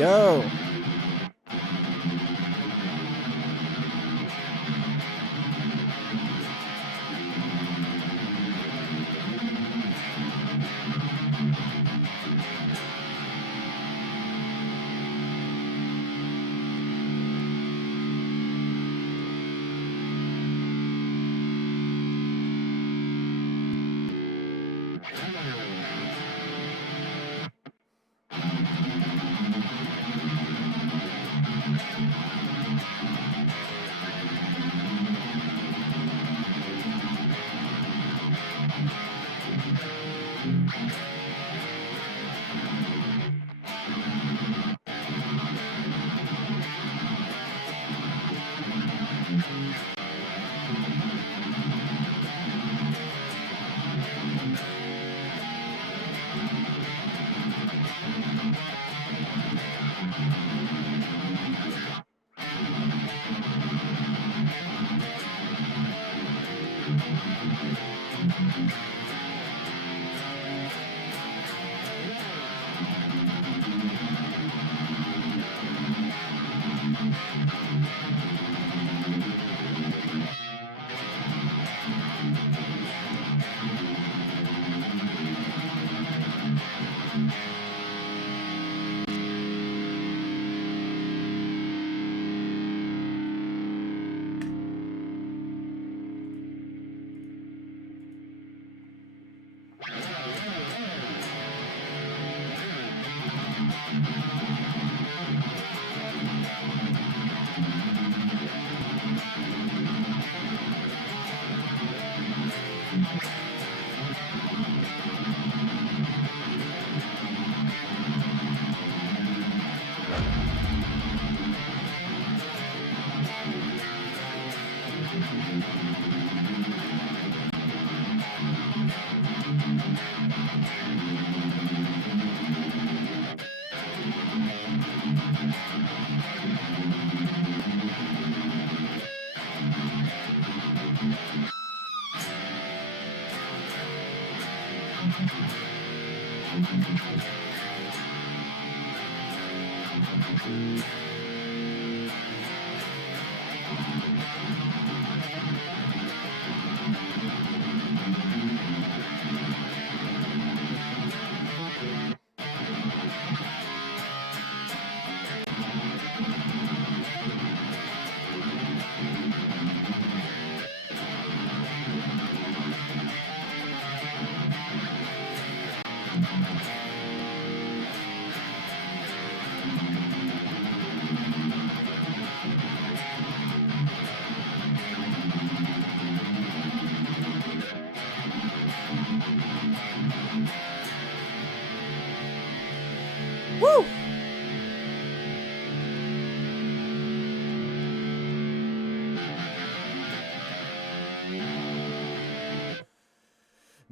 Yo. Woo!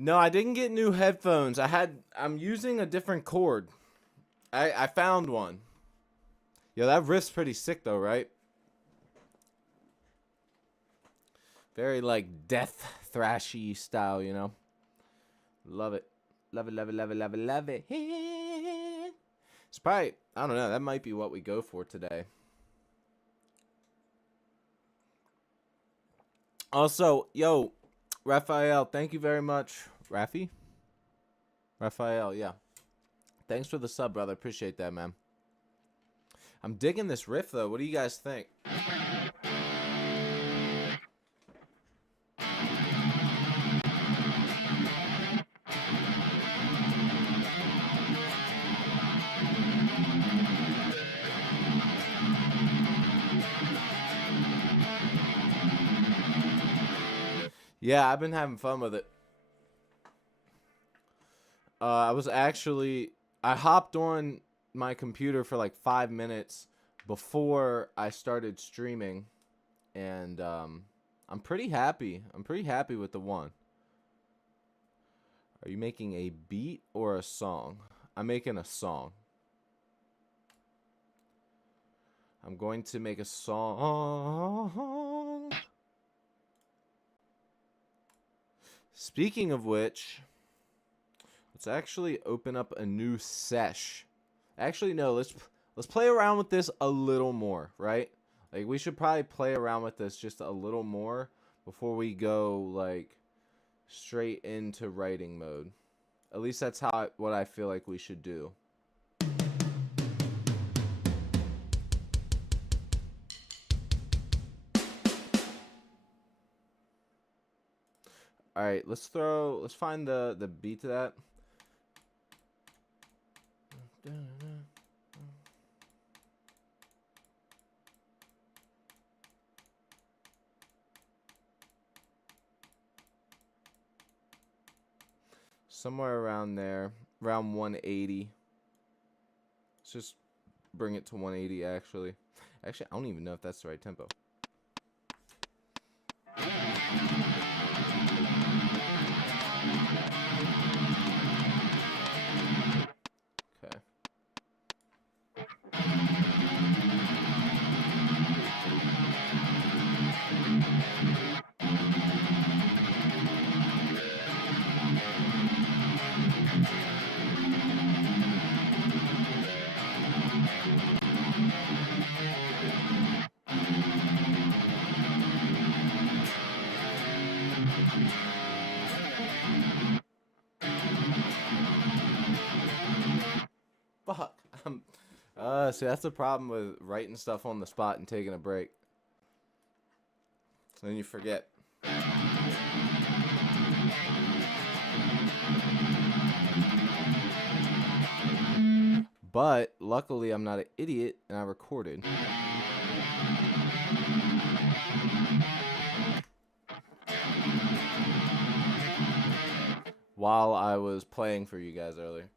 No, I didn't get new headphones. I'm using a different cord. I found one. Yo, that riff's pretty sick though, right? Very like death thrashy style, you know? Love it. Love it, love it, love it, love it, love it. It's probably, I don't know, that might be what we go for today. Also, yo, Raphael, thank you very much. Rafi? Raphael, yeah. Thanks for the sub, brother. Appreciate that, man. I'm digging this riff, though. What do you guys think? Yeah, I've been having fun with it. I hopped on my computer for like 5 minutes before I started streaming, and I'm pretty happy. I'm pretty happy with the one. Are you making a beat or a song? I'm making a song. I'm going to make a song. Speaking of which, let's actually open up a new sesh. Actually, no, let's play around with this a little more, right? Like, we should probably play around with this just a little more before we go, like, straight into writing mode. At least that's what I feel like we should do. All right, let's find the beat to that. Somewhere around there, around 180. Let's just bring it to 180 actually. Actually, I don't even know if that's the right tempo. Okay. Fuck. See, that's the problem with writing stuff on the spot and taking a break. Then you forget. But luckily, I'm not an idiot, and I recorded. While I was playing for you guys earlier.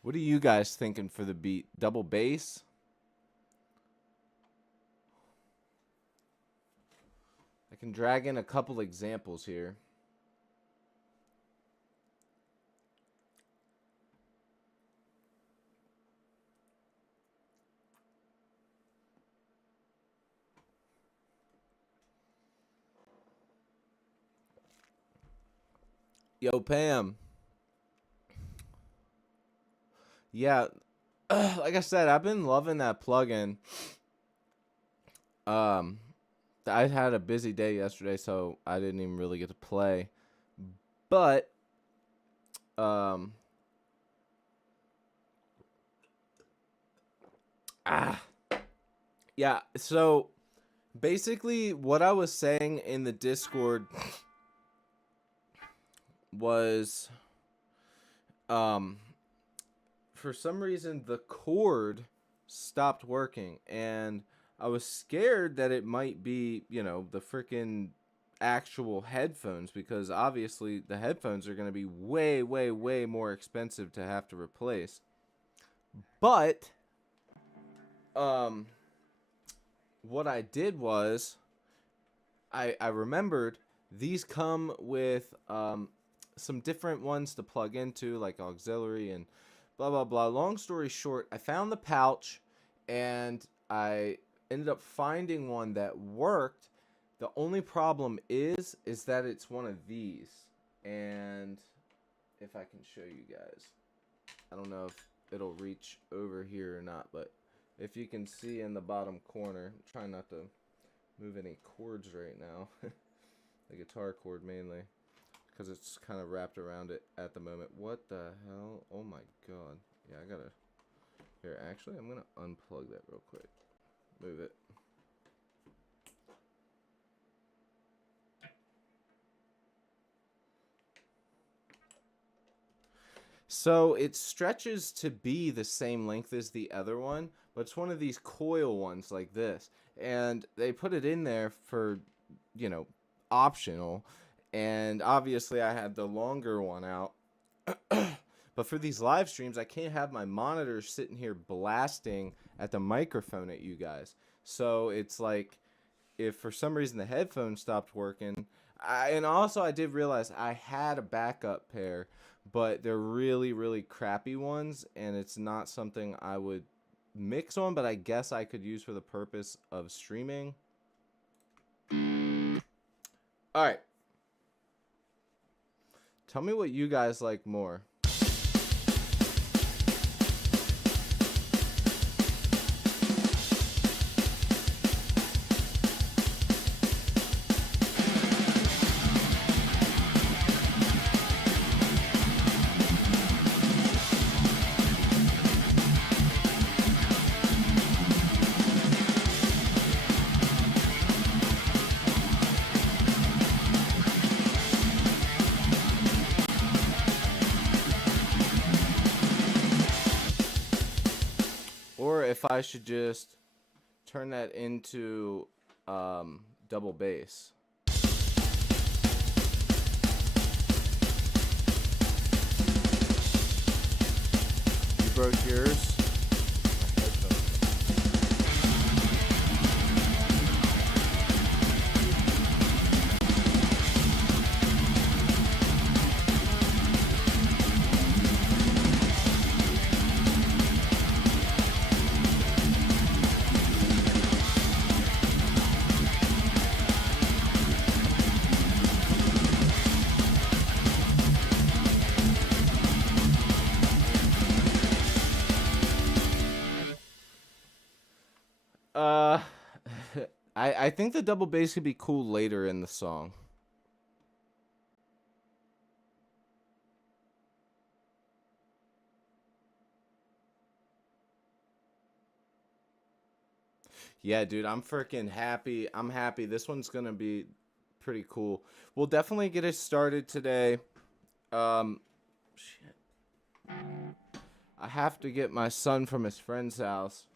What are you guys thinking for the beat? Double bass? I can drag in a couple examples here. Yo, Pam. Yeah, like I said, I've been loving that plugin. Um, I had a busy day yesterday, so I didn't even really get to play. But um, ah, yeah. So basically, what I was saying in the Discord was, um, for some reason the cord stopped working, and I was scared that it might be, the freaking actual headphones, because obviously the headphones are going to be way, way, way more expensive to have to replace. But um what I did was I remembered these come with some different ones to plug into, like auxiliary and blah blah blah. Long story short, I found the pouch and I ended up finding one that worked. The only problem is that it's one of these. And if I can show you guys, I don't know if it'll reach over here or not, but if you can see in the bottom corner, I'm trying not to move any cords right now. The guitar cord mainly, because it's kind of wrapped around it at the moment. What the hell? Oh my god. Yeah, I gotta... Here, actually, I'm gonna unplug that real quick. Move it. So it stretches to be the same length as the other one, but it's one of these coil ones like this. And they put it in there for, optional. And obviously I had the longer one out. But for these live streams, I can't have my monitor sitting here blasting at the microphone at you guys. So it's like, if for some reason the headphones stopped working, and also I did realize I had a backup pair, but they're really, really crappy ones, and it's not something I would mix on, but I guess I could use for the purpose of streaming. Alright. Tell me what you guys like more. Or if I should just turn that into double bass. You broke yours? I think the double bass could be cool later in the song. Yeah, dude, I'm freaking happy. I'm happy. This one's gonna be pretty cool. We'll definitely get it started today. Shit. I have to get my son from his friend's house.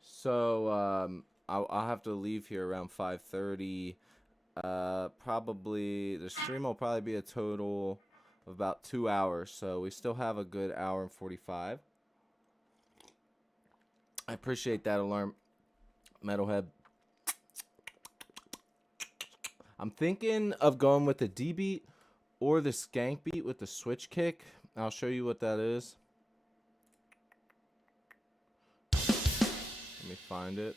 So, I'll have to leave here around 5:30. Probably, the stream will probably be a total of about 2 hours. So we still have a good hour and 45. I appreciate that alarm, Metalhead. I'm thinking of going with the D beat or the skank beat with the switch kick. I'll show you what that is. Let me find it.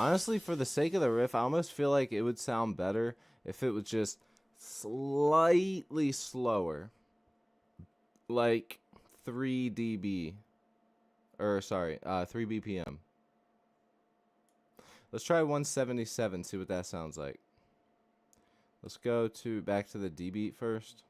Honestly, for the sake of the riff, I almost feel like it would sound better if it was just slightly slower. Like 3 dB. Or, sorry, 3 BPM. Let's try 177, see what that sounds like. Let's go back to the D beat first.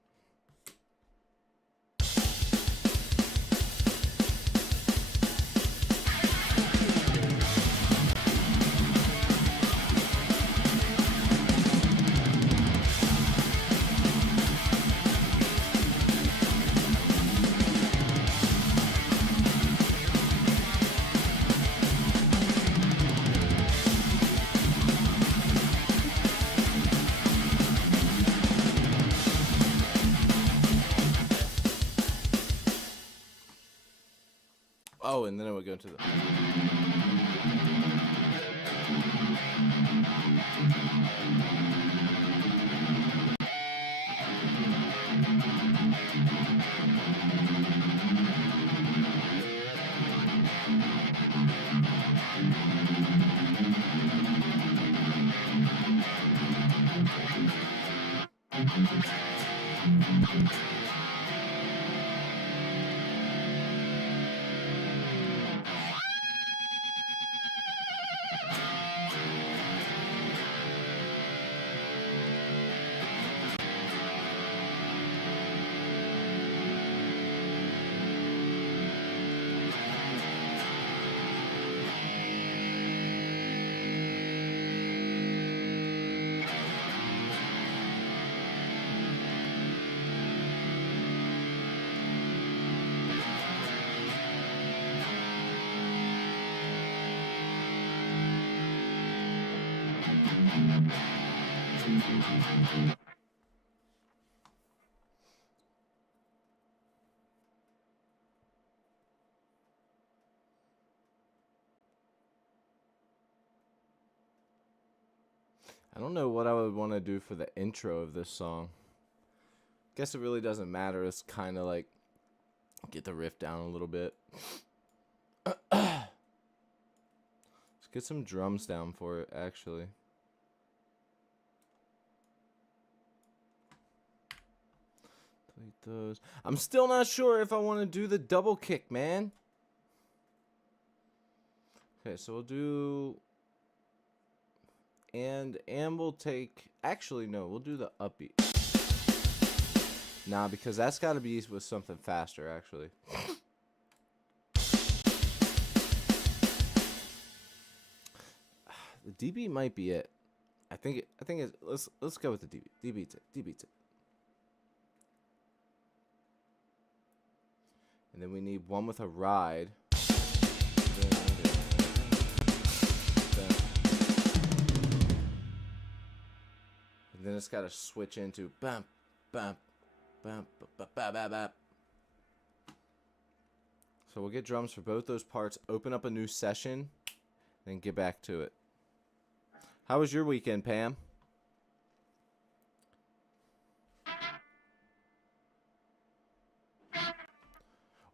Oh, and then it would go to the... I don't know what I would want to do for the intro of this song. Guess it really doesn't matter. It's kind of like get the riff down a little bit. Let's get some drums down for it, actually. Delete those. I'm still not sure if I want to do the double kick, man. Okay, so we'll do... And we'll take... Actually, no, we'll do the upbeat. Nah, because that's got to be with something faster, actually. The D beat might be it. I think it's... Let's go with the D beat. D beat's it. D beat's it. And then we need one with a ride. And then it's got to switch into bam, bam, bam, bam, bam, bam, bam. So we'll get drums for both those parts, open up a new session, and get back to it. How was your weekend, Pam?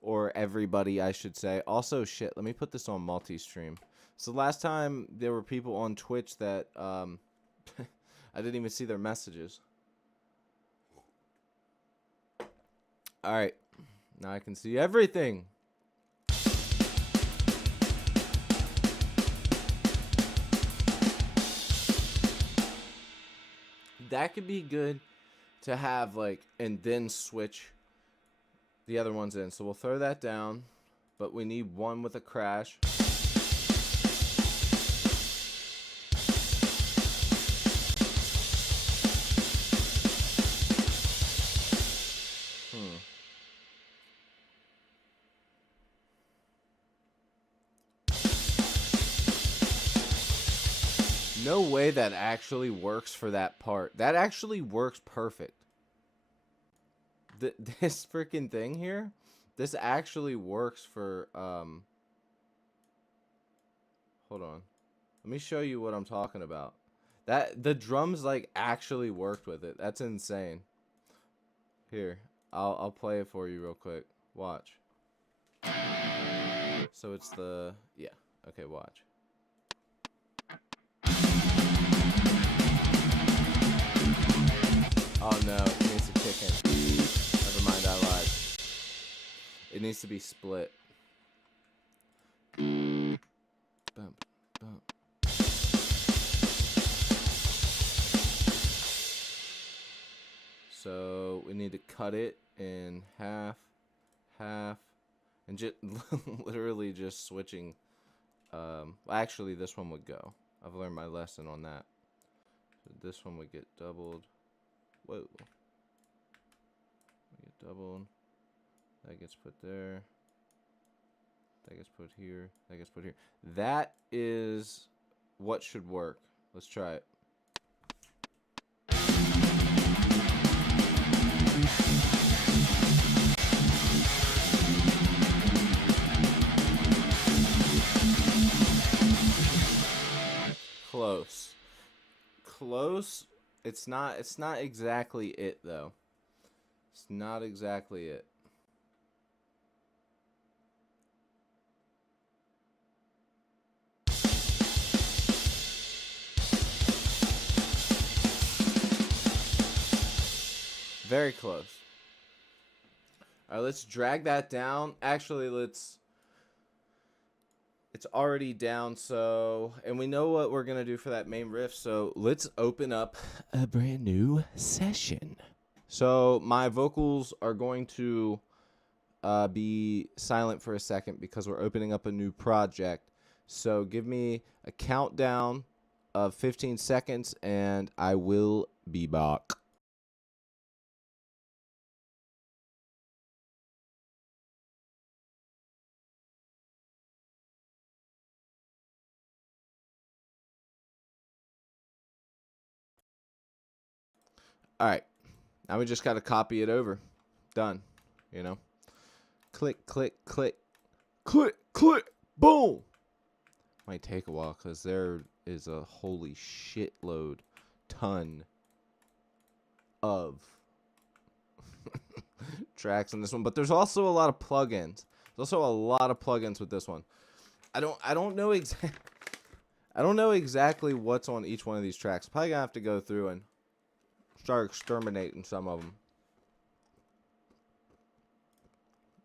Or everybody, I should say. Also, shit, let me put this on multi-stream. So last time there were people on Twitch that I didn't even see their messages. Alright. Now I can see everything. That could be good to have, like, and then switch the other ones in. So we'll throw that down, but we need one with a crash. No way that actually works for that part. That actually works perfect. This freaking thing here, this actually works for, hold on. Let me show you what I'm talking about. The drums, like, actually worked with it. That's insane. Here, I'll play it for you real quick. Watch. So it's the, yeah. Okay, watch. Oh no, it needs to kick in. Never mind, I lied. It needs to be split. Boom, boom. So we need to cut it in half, and just literally just switching. Actually, this one would go. I've learned my lesson on that. So this one would get doubled. Whoa. Get doubled. That gets put there. That gets put here. That gets put here. That is what should work. Let's try it. Close. Close. It's not exactly it though. It's not exactly it. Very close. All right, let's drag that down. Actually, it's already down, so, and we know what we're going to do for that main riff, so let's open up a brand new session. So my vocals are going to be silent for a second because we're opening up a new project. So give me a countdown of 15 seconds and I will be back. All right, now we just got to copy it over. Done, you know. Click, click, click, click, click, boom. Might take a while because there is a holy shitload, ton of tracks in this one. But there's also a lot of plugins. There's also a lot of plugins with this one. I don't know exactly what's on each one of these tracks. Probably gonna have to go through and start exterminating some of them.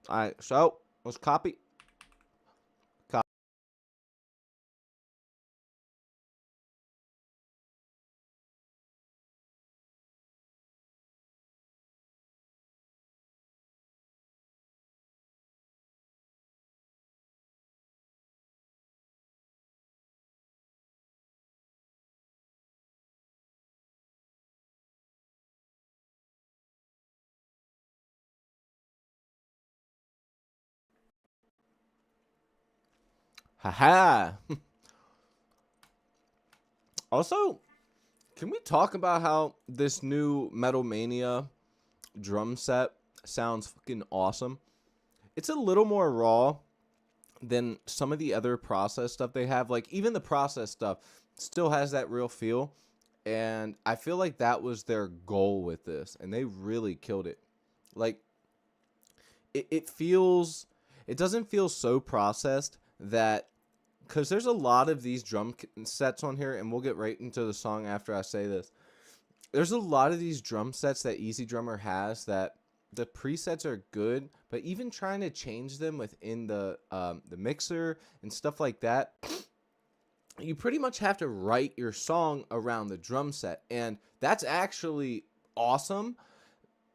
Alright, so let's copy. Haha. Also, can we talk about how this new Metal Mania drum set sounds fucking awesome? It's a little more raw than some of the other process stuff they have. Like, even the process stuff still has that real feel. And I feel like that was their goal with this. And they really killed it. Like, it doesn't feel so processed that, because there's a lot of these drum sets on here, and we'll get right into the song after I say this. There's a lot of these drum sets that EZdrummer has that the presets are good, but even trying to change them within the mixer and stuff like that, you pretty much have to write your song around the drum set, and that's actually awesome.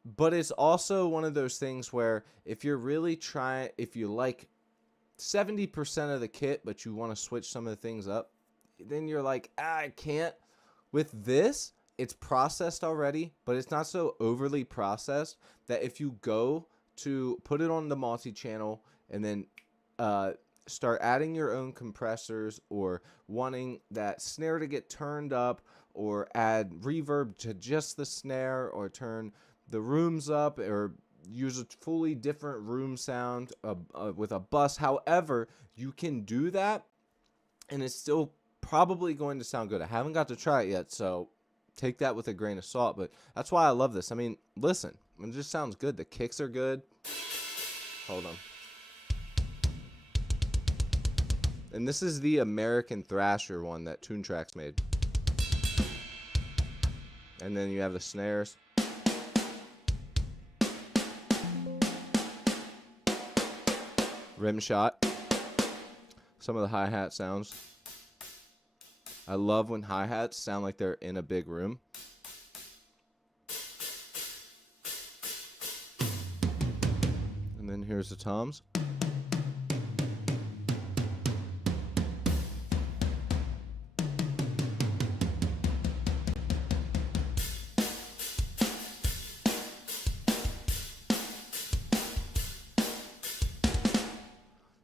But it's also one of those things where if you're really if you like 70% of the kit, but you want to switch some of the things up, then you're like, I can't. With this, it's processed already, but it's not so overly processed that if you go to put it on the multi-channel and then start adding your own compressors or wanting that snare to get turned up or add reverb to just the snare or turn the rooms up or use a fully different room sound with a bus. However, you can do that and it's still probably going to sound good. I haven't got to try it yet, so take that with a grain of salt, but that's why I love this. I mean, listen, it just sounds good. The kicks are good. Hold on. And this is the American Thrasher one that Toontrax made. And then you have the snares. rim shot. Some of the hi-hat sounds. I love when hi-hats sound like they're in a big room. And then here's the toms.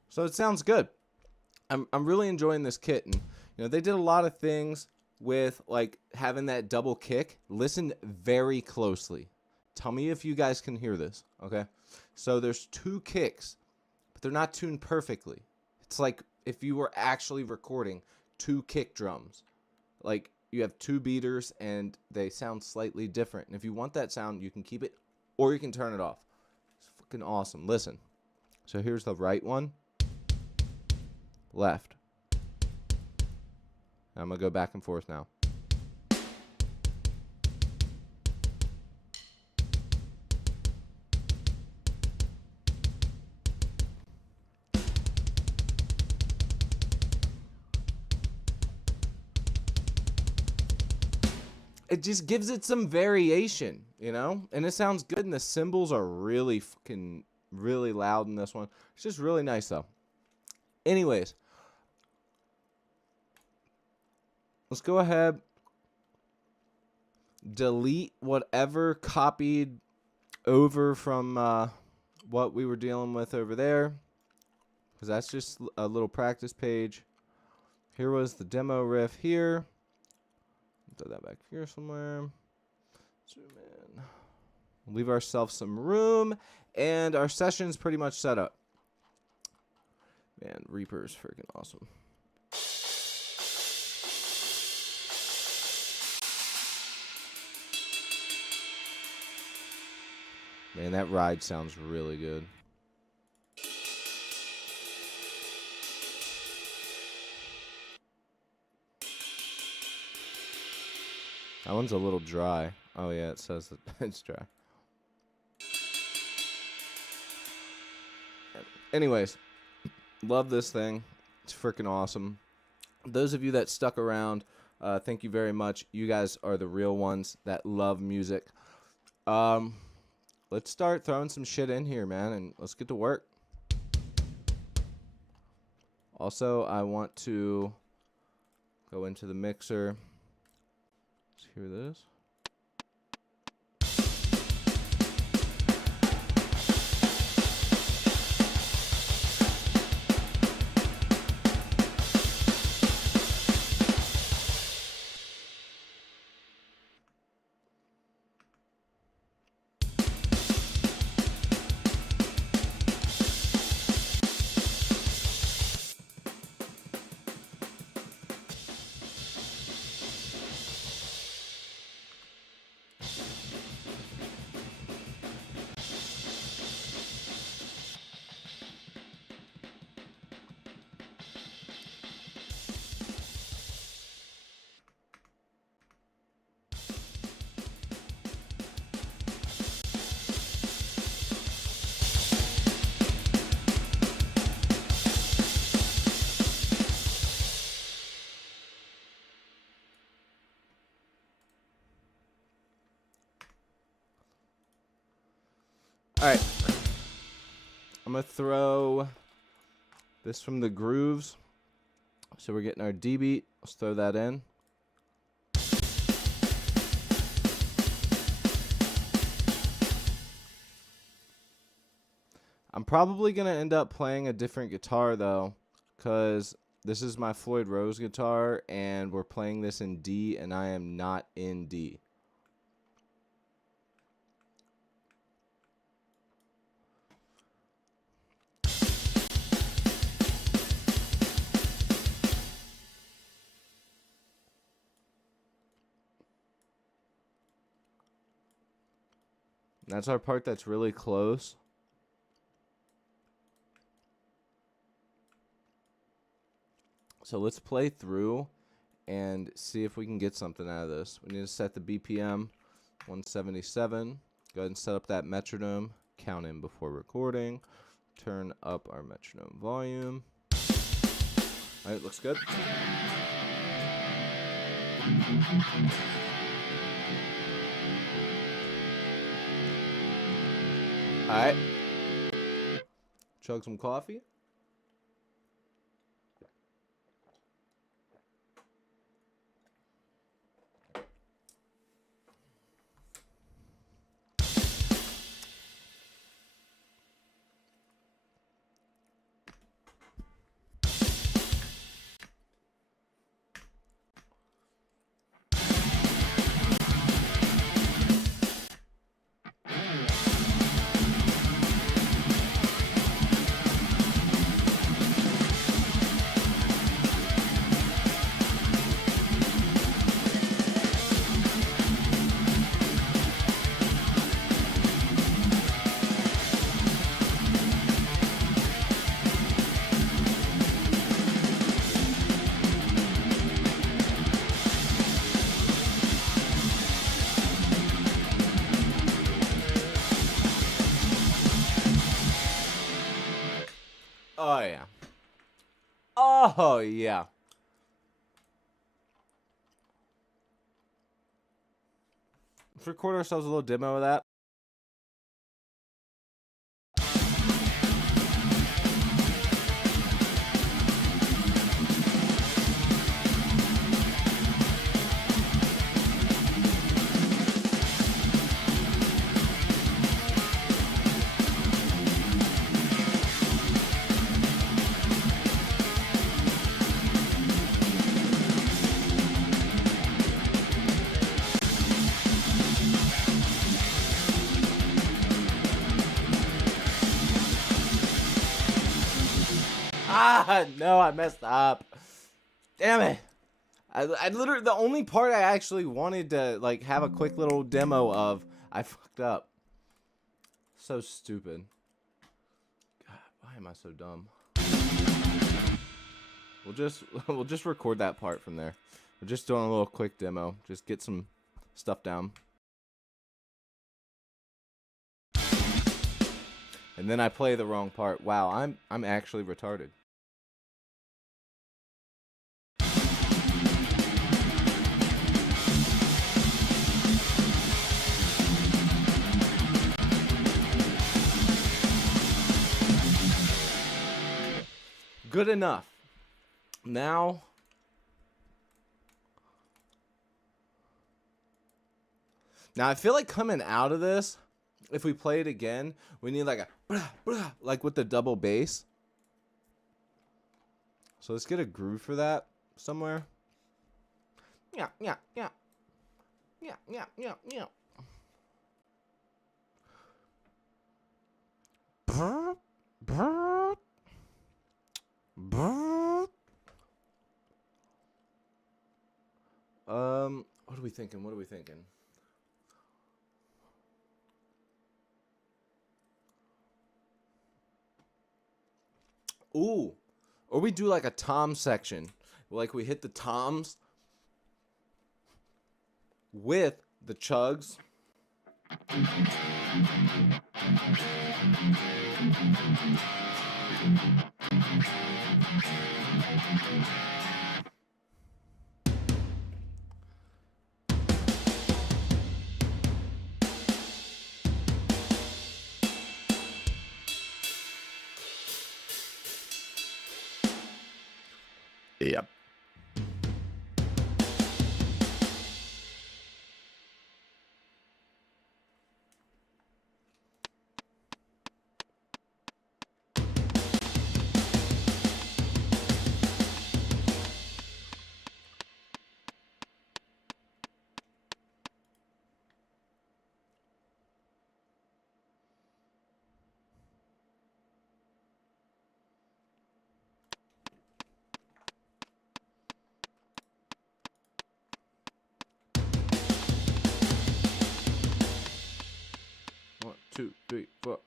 So it sounds good. I'm really enjoying this kit, and they did a lot of things with like having that double kick. Listen very closely. Tell me if you guys can hear this, okay? So there's 2 kicks, but they're not tuned perfectly. It's like if you were actually recording 2 kick drums. Like you have 2 beaters and they sound slightly different. And if you want that sound, you can keep it or you can turn it off. It's fucking awesome. Listen. So here's the right one. Left. I'm going to go back and forth now. It just gives it some variation, and it sounds good, and the cymbals are really loud in this one. It's just really nice, though. Anyways, let's go ahead, delete whatever copied over from what we were dealing with over there, because that's just a little practice page. Here was the demo riff here. Throw that back here somewhere. Zoom in. Leave ourselves some room, and our session's pretty much set up. Man, Reaper's freaking awesome. Man, that ride sounds really good. That one's a little dry. Oh, yeah, it says that it's dry. Anyways, love this thing. It's freaking awesome. Those of you that stuck around, thank you very much. You guys are the real ones that love music. Let's start throwing some shit in here, man, and let's get to work. Also, I want to go into the mixer. Let's hear this. All right, I'm going to throw this from the grooves. So we're getting our D beat. Let's throw that in. I'm probably going to end up playing a different guitar, though, because this is my Floyd Rose guitar, and we're playing this in D, and I am not in D. That's our part that's really close. So let's play through and see if we can get something out of this. We need to set the BPM 177. Go ahead and set up that metronome. Count in before recording. turn up our metronome volume. All right, looks good. All right. Chug some coffee. Oh, yeah. Oh, yeah. Let's record ourselves a little demo of that. Ah, no, I messed up. Damn it. I literally, the only part I actually wanted to, like, have a quick little demo of, I fucked up. So stupid. God, why am I so dumb? We'll just record that part from there. We're just doing a little quick demo. Just get some stuff down. And then I play the wrong part. Wow, I'm actually retarded. Good enough. Now I feel like coming out of this, if we play it again, we need like a blah, blah, like with the double bass. So let's get a groove for that somewhere. Yeah, yeah, yeah. Yeah, yeah, yeah, yeah. Brr, brr, brr. What are we thinking? What are we thinking? Ooh. Or we do like a tom section. Like we hit the toms with the chugs. Yep. One, two, three, four.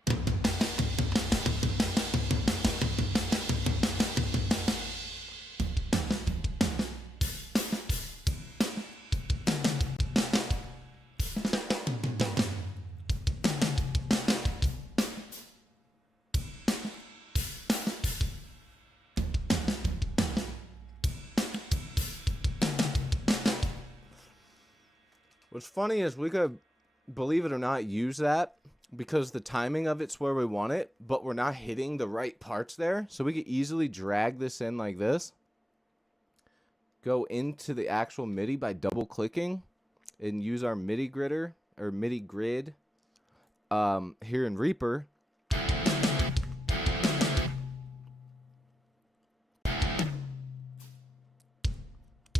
What's funny is we could, believe it or not, use that because the timing of it's where we want it, but we're not hitting the right parts there. So we could easily drag this in like this. Go into the actual MIDI by double clicking and use our MIDI gritter or MIDI grid here in Reaper.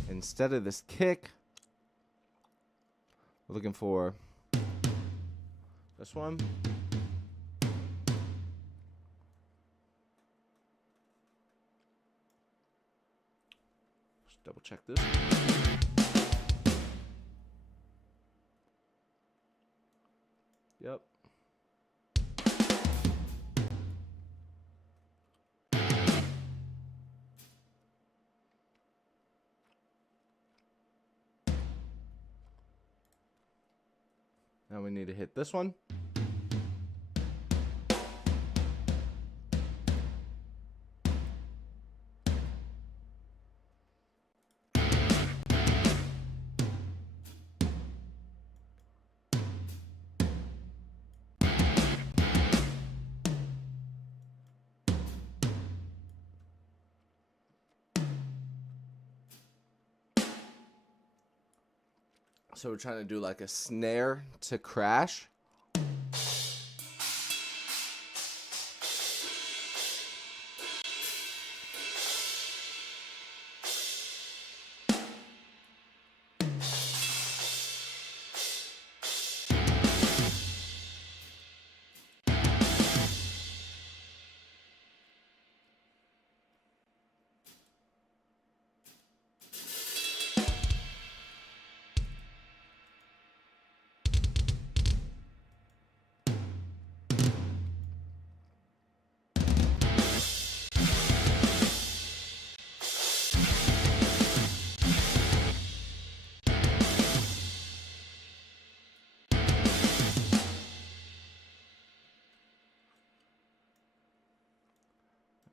Instead of this kick, we're looking for this one. Just double check this. Yep. Now we need to hit this one. So we're trying to do like a snare to crash.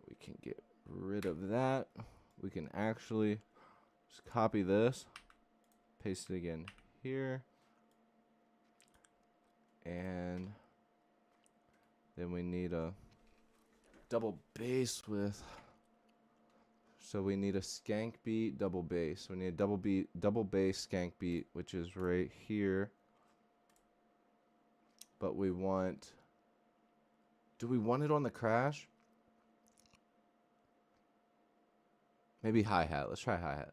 We can get rid of that. We can actually just copy this, paste it again here, and then we need a double bass with, so we need a skank beat, double bass. We need a double bass skank beat, which is right here. But we want, do we want it on the crash? Maybe hi-hat. Let's try hi-hat.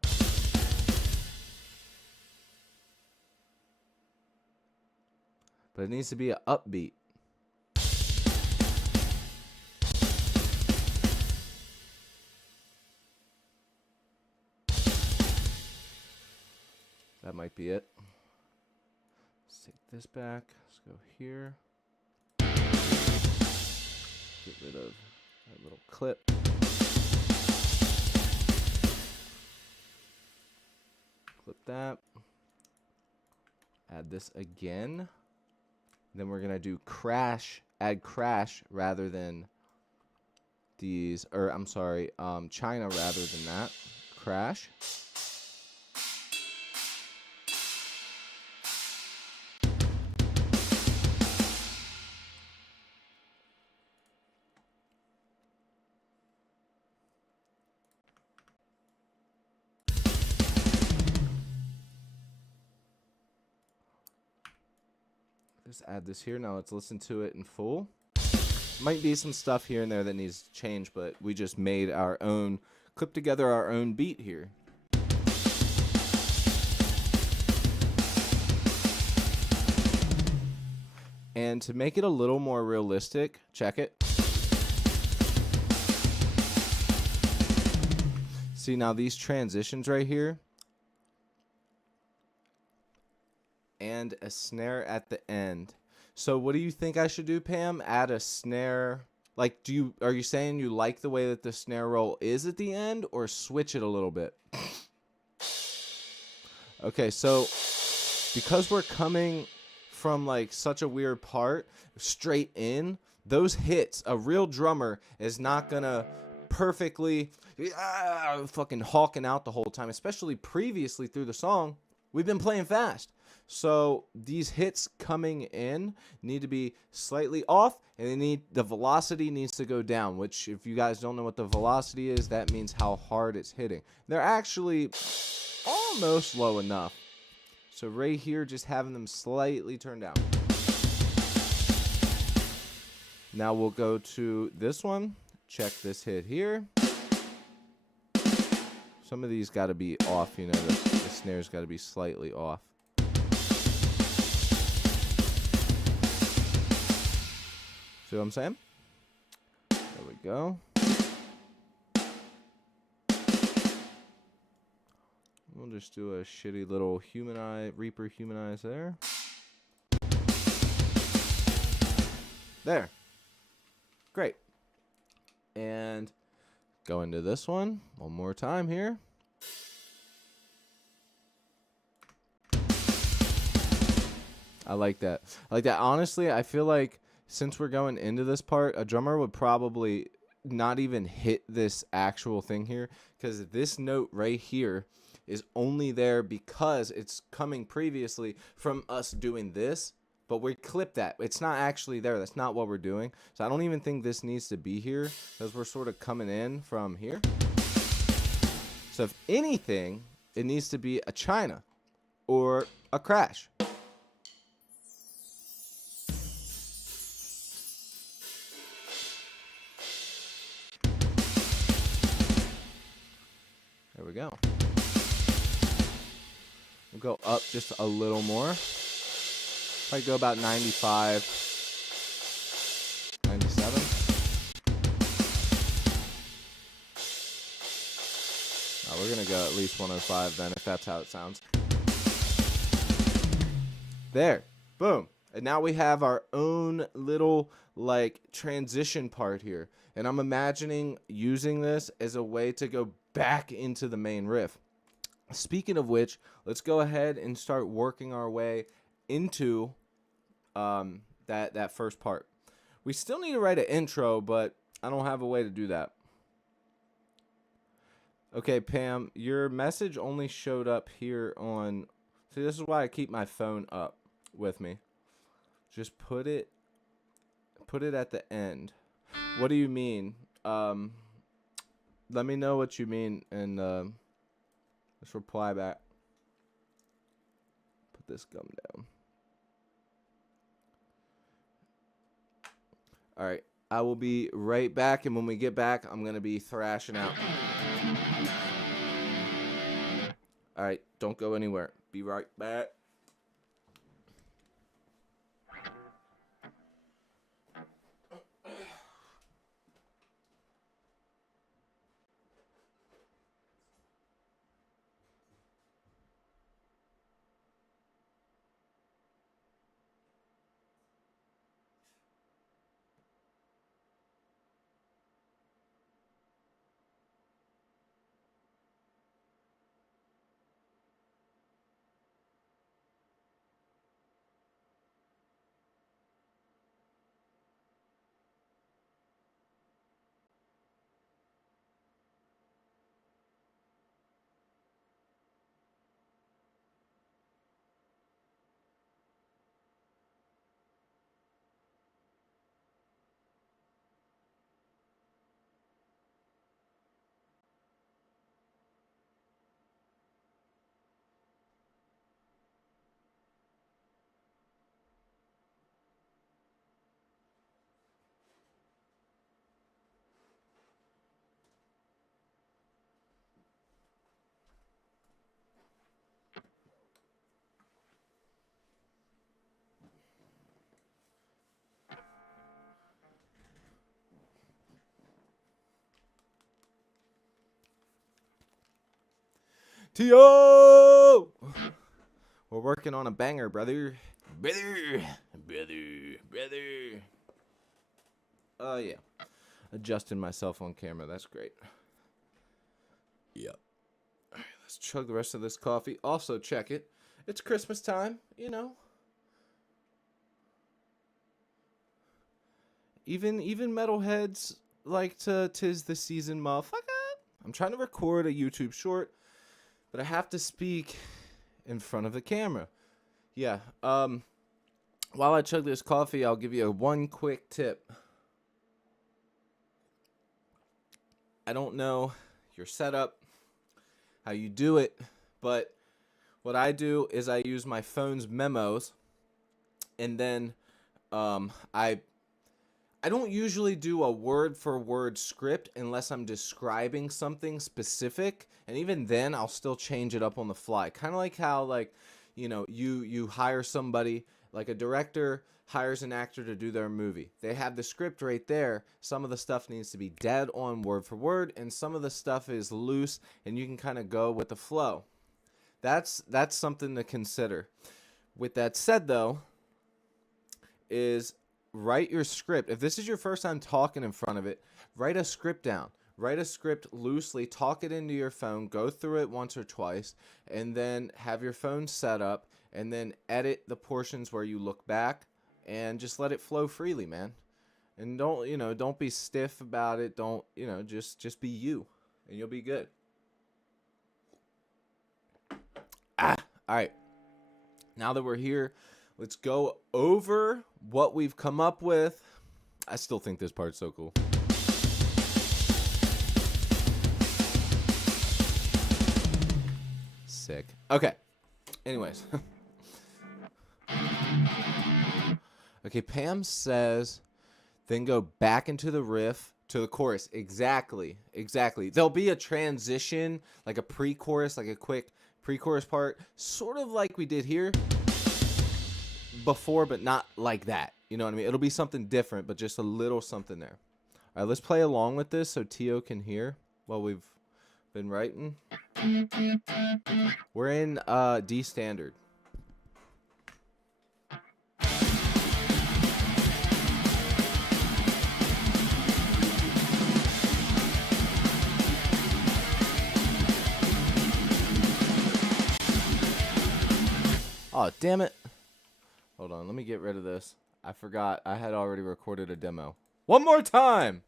But it needs to be an upbeat. That might be it. Let's take this back. Let's go here. Get rid of that little clip. Clip that. Add this again. Then we're going to do crash, add crash rather than these, or I'm sorry, China rather than that. Crash. Just add this here. Now let's listen to it in full. Might be some stuff here and there that needs to change, but we just made our own, clipped together our own beat here. And to make it a little more realistic, check it. See now these transitions right here. And a snare at the end. So what do you think I should do, Pam? Add a snare. Like, are you saying you like the way that the snare roll is at the end, or switch it a little bit? Okay, so because we're coming from like such a weird part straight in, those hits, a real drummer is not gonna perfectly fucking hawking out the whole time, especially previously through the song. We've been playing fast. So these hits coming in need to be slightly off, and the velocity needs to go down, which if you guys don't know what the velocity is, that means how hard it's hitting. They're actually almost low enough. So right here, just having them slightly turn down. Now we'll go to this one. Check this hit here. Some of these got to be off, you know, the snare's got to be slightly off. See what I'm saying? There we go. We'll just do a shitty little Reaper humanize there. There. Great. And go into this one more time here. I like that. Honestly, I feel like since we're going into this part, a drummer would probably not even hit this actual thing here, because this note right here is only there because it's coming previously from us doing this, but we clip that. It's not actually there. That's not what we're doing. So I don't even think this needs to be here, because we're sort of coming in from here. So if anything, it needs to be a China or a crash. There we go. We'll go up just a little more. Probably go about 95, 97. We're going to go at least 105 then, if that's how it sounds. There. Boom. And now we have our own little, like, transition part here. And I'm imagining using this as a way to go back into the main riff. Speaking of which, let's go ahead and start working our way into that first part. We still need to write an intro, but I don't have a way to do that. Okay, Pam, your message only showed up here on... See, this is why I keep my phone up with me. Just put it at the end. What do you mean? Let me know what you mean, and let's reply back. Put this gum down. All right, I will be right back, and when we get back, I'm going to be thrashing out. All right, don't go anywhere. Be right back. T.O. We're working on a banger, brother. Brother. Oh, yeah. Adjusting myself on camera. That's great. Yep. All right, let's chug the rest of this coffee. Also, check it. It's Christmas time, you know. Even metalheads like to 'tis the season, motherfucker. I'm trying to record a YouTube short, but I have to speak in front of the camera. Yeah. While I chug this coffee, I'll give you one quick tip. I don't know your setup, how you do it, but what I do is I use my phone's memos, and then I don't usually do a word for word script unless I'm describing something specific, and even then I'll still change it up on the fly. Kind of like how, like, you hire somebody, like a director hires an actor to do their movie. They have the script right there. Some of the stuff needs to be dead on word for word, and some of the stuff is loose and you can kind of go with the flow. That's something to consider. With that said, though, is write your script. If this is your first time talking in front of it, write a script down. Write a script loosely, talk it into your phone, go through it once or twice, and then have your phone set up, and then edit the portions where you look back, and just let it flow freely, man. And don't be stiff about it. Don't, just be you, and you'll be good. All right. Now that we're here, let's go over what we've come up with. I still think this part's so cool. Sick. Okay. Anyways. Okay, Pam says, then go back into the riff to the chorus. Exactly. There'll be a transition, like a pre-chorus, like a quick pre-chorus part, sort of like we did here before, but not like that. You know what I mean? It'll be something different, but just a little something there. All right, let's play along with this so Tio can hear while we've been writing. We're in D standard. Oh, damn it. Hold on, let me get rid of this. I forgot I had already recorded a demo. One more time!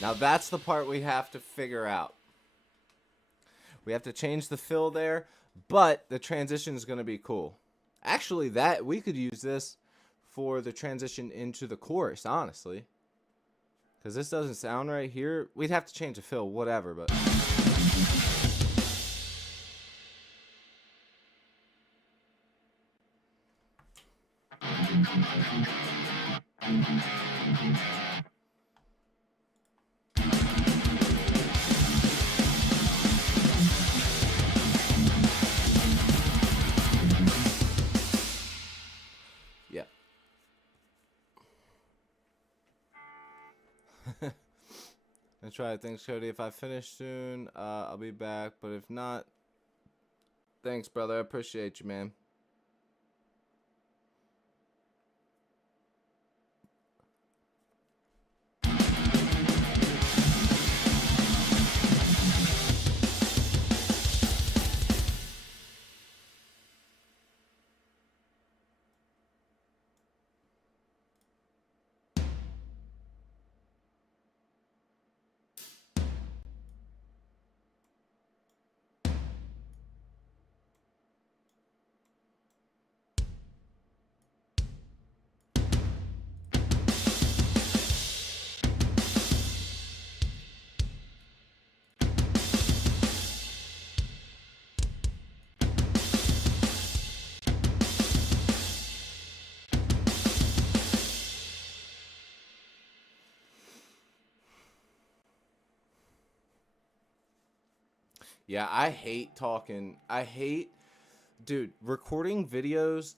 Now that's the part we have to figure out. We have to change the fill there, but the transition is going to be cool. Actually, that we could use this for the transition into the chorus, honestly. Because this doesn't sound right here. We'd have to change the fill, whatever, but... Yeah. I'll try it. Thanks, Cody. If I finish soon, I'll be back. But if not, thanks, brother. I appreciate you, man. Yeah, I hate talking. Dude, recording videos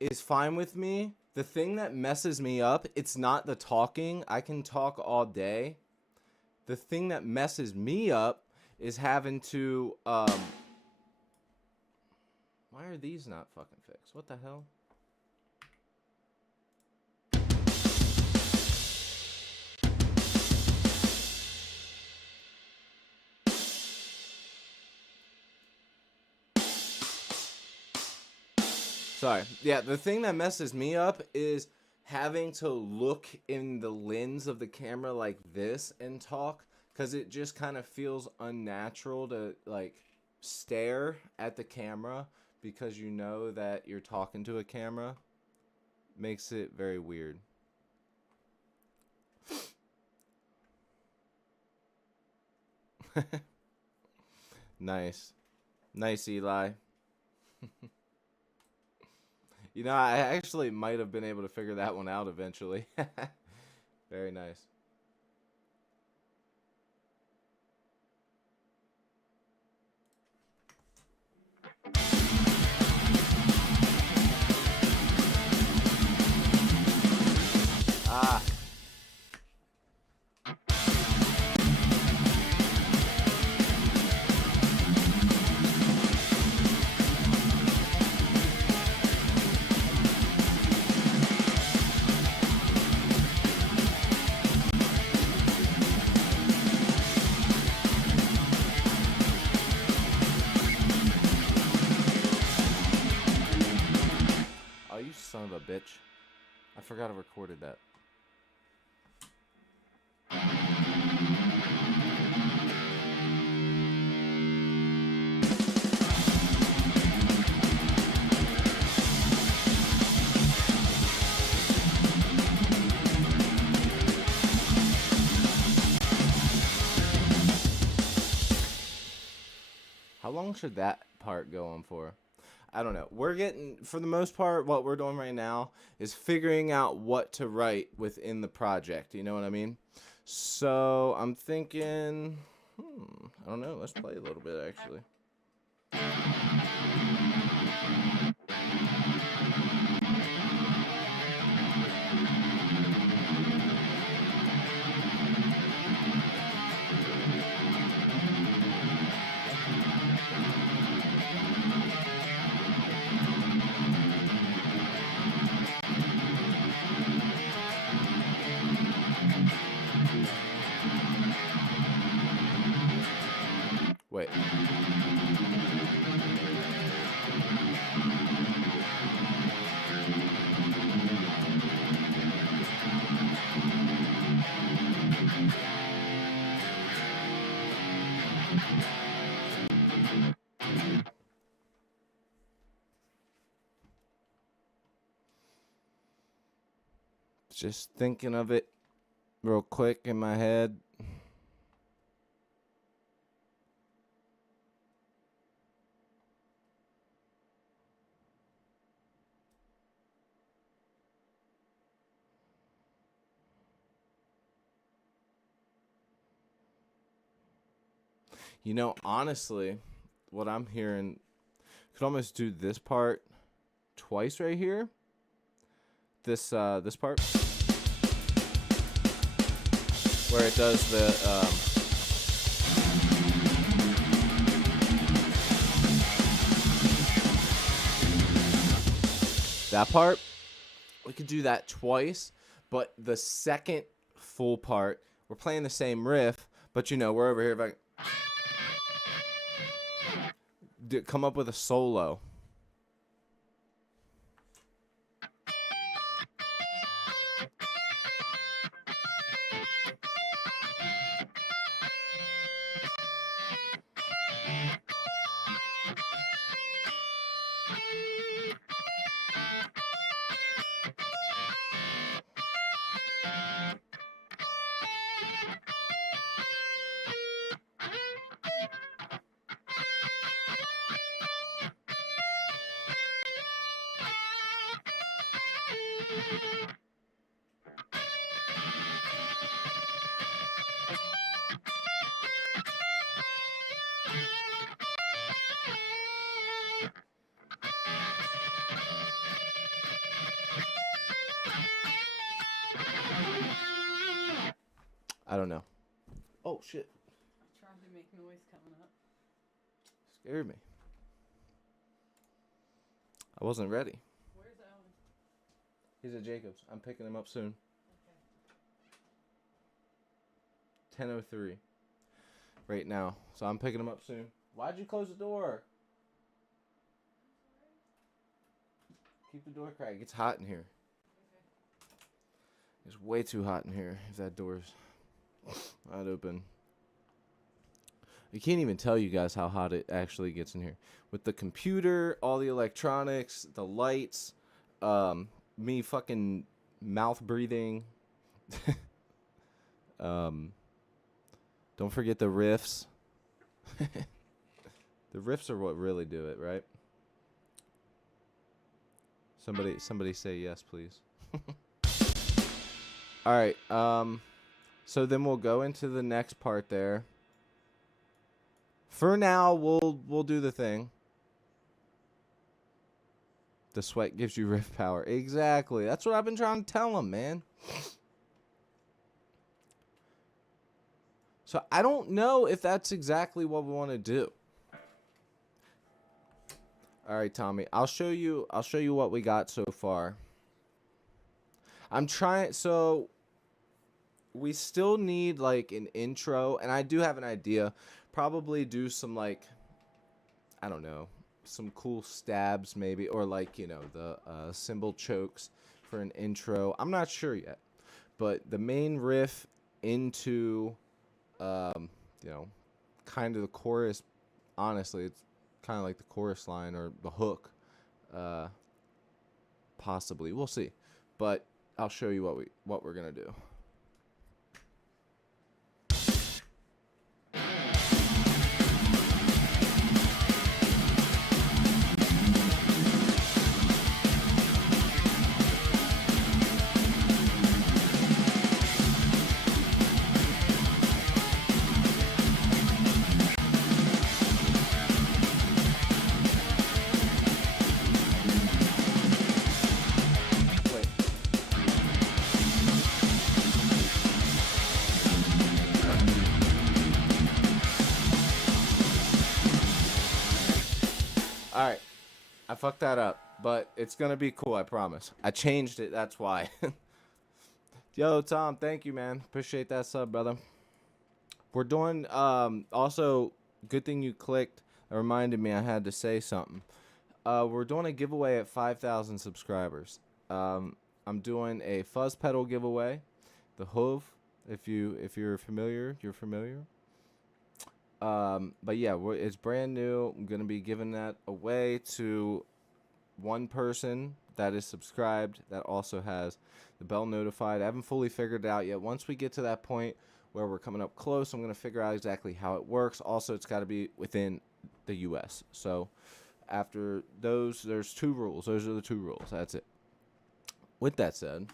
is fine with me. The thing that messes me up, it's not the talking. I can talk all day. The thing that messes me up is having to why are these not fucking fixed? What the hell? Sorry. Yeah, the thing that messes me up is having to look in the lens of the camera like this and talk, because it just kind of feels unnatural to like stare at the camera because you know that you're talking to a camera. Makes it very weird. Nice. Nice, Eli. You know, I actually might have been able to figure that one out eventually. Very nice. Ah. Oh, you son of a bitch. I forgot I recorded that. How long should that part go on for? I don't know. We're getting, for the most part, what we're doing right now is figuring out what to write within the project. You know what I mean? So I'm thinking, I don't know. Let's play a little bit, actually. Wait. Just thinking of it real quick in my head. You know, honestly, what I'm hearing, could almost do this part twice right here. This part where it does the that part. We could do that twice, but the second full part, we're playing the same riff, but you know, we're over here like come up with a solo. I don't know. Oh shit. make noise coming up. Scared me. I wasn't ready. Where's Owen? He's at Jacob's. I'm picking him up soon. Okay. 10:03. Right now. So I'm picking him up soon. Why'd you close the door? Keep the door cracked. It's hot in here. Okay. It's way too hot in here if that door's wide open. I can't even tell you guys how hot it actually gets in here. With the computer, all the electronics, the lights, me fucking mouth breathing. Don't forget the riffs. The riffs are what really do it, right? Somebody say yes, please. All right. So then we'll go into the next part there. For now, we'll do the thing. The sweat gives you riff power. Exactly. That's what I've been trying to tell him, man. So I don't know if that's exactly what we want to do. All right, Tommy. I'll show you what we got so far. I'm trying, so we still need like an intro, and I do have an idea. Probably do some like, I don't know, some cool stabs maybe, or like, you know, the cymbal chokes for an intro. I'm not sure yet, but the main riff into, you know, kind of the chorus, honestly, it's kind of like the chorus line or the hook, possibly. We'll see, but I'll show you what we're gonna do. Alright, I fucked that up, but it's gonna be cool, I promise. I changed it, that's why. Yo, Tom, thank you, man. Appreciate that sub, brother. We're doing, also, good thing you clicked. It reminded me I had to say something. We're doing a giveaway at 5,000 subscribers. I'm doing a fuzz pedal giveaway. The Hove, if you're familiar, you're familiar. But yeah, it's brand new. I'm gonna be giving that away to one person that is subscribed that also has the bell notified. I haven't fully figured it out yet. Once we get to that point where we're coming up close, I'm gonna figure out exactly how it works. Also, it's got to be within the U.S. So after those, there's 2 rules. Those are the 2 rules. That's it. With that said,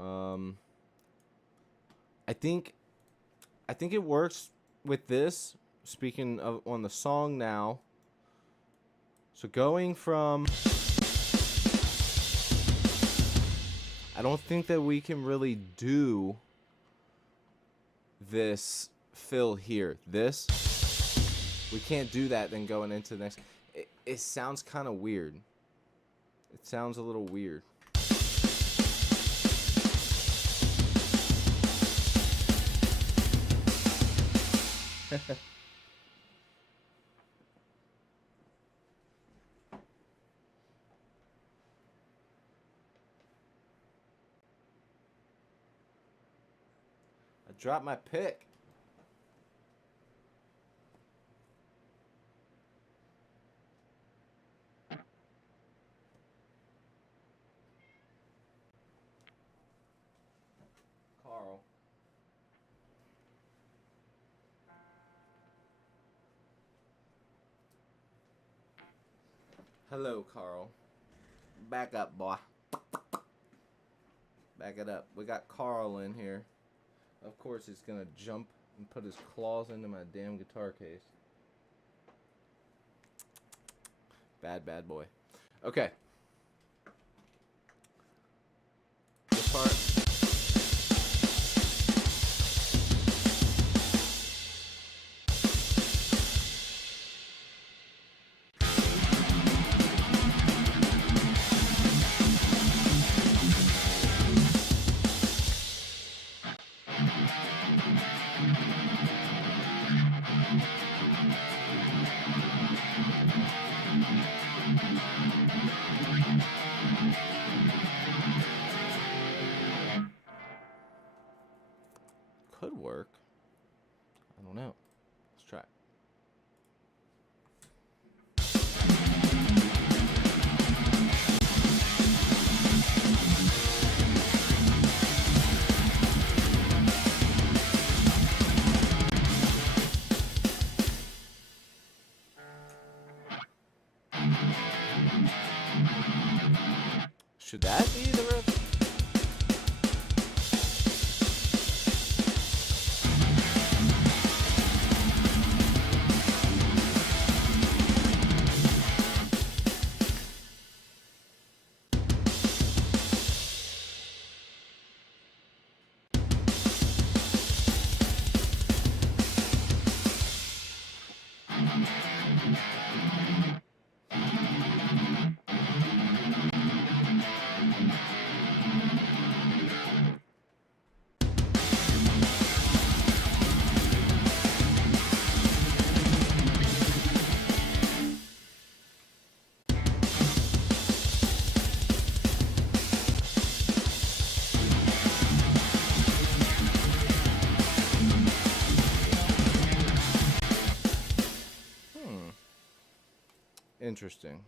I think it works with this. Speaking of on the song now, so going from, I don't think that we can really do this fill here. This, we can't do that then going into the next. It sounds kind of weird. It sounds a little weird. I dropped my pick. Carl. Hello, Carl. Back up, boy. Back it up. We got Carl in here. Of course, he's gonna jump and put his claws into my damn guitar case. Bad boy. Okay. This part. Should that be the riff? Interesting.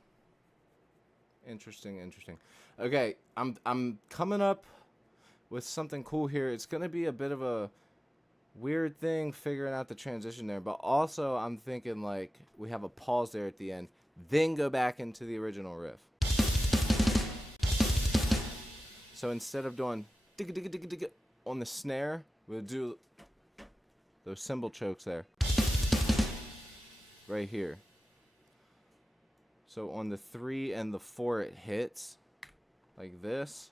Interesting. Okay, I'm coming up with something cool here. It's gonna be a bit of a weird thing figuring out the transition there, but also I'm thinking like we have a pause there at the end, then go back into the original riff. So instead of doing digga digga digga digga on the snare, we'll do those cymbal chokes there. Right here. So on the 3 and the 4 it hits like this.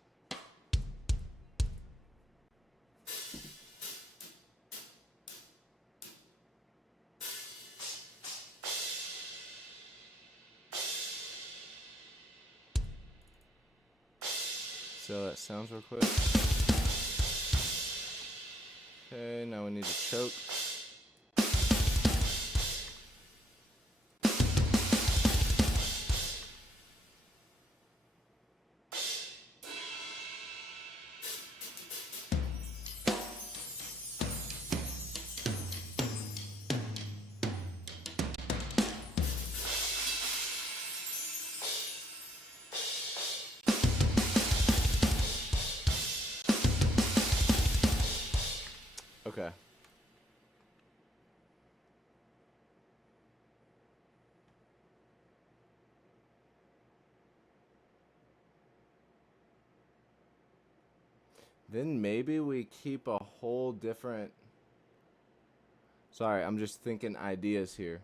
So that sounds real quick. Okay, now we need to choke. Okay. Then maybe we keep a whole different... Sorry, I'm just thinking ideas here.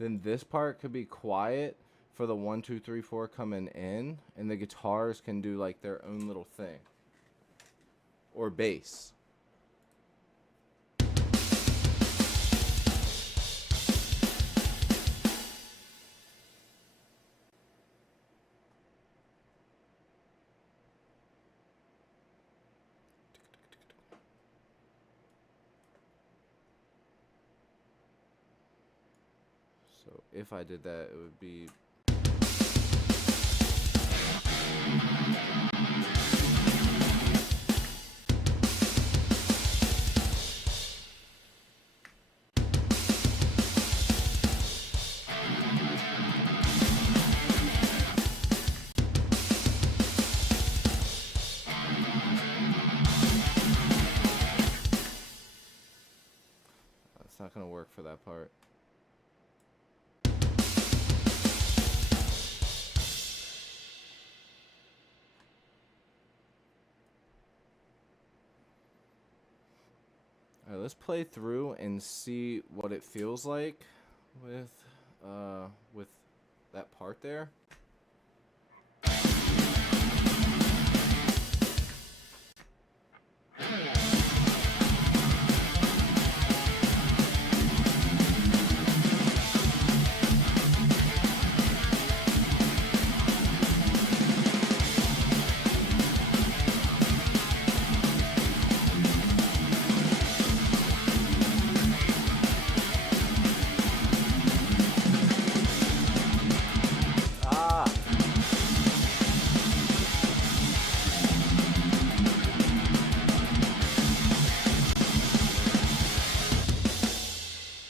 Then this part could be quiet for the 1, 2, 3, 4 coming in, and the guitars can do like their own little thing. Or bass. So if I did that, it would be... It's not going to work for that part. Alright, let's play through and see what it feels like with that part there.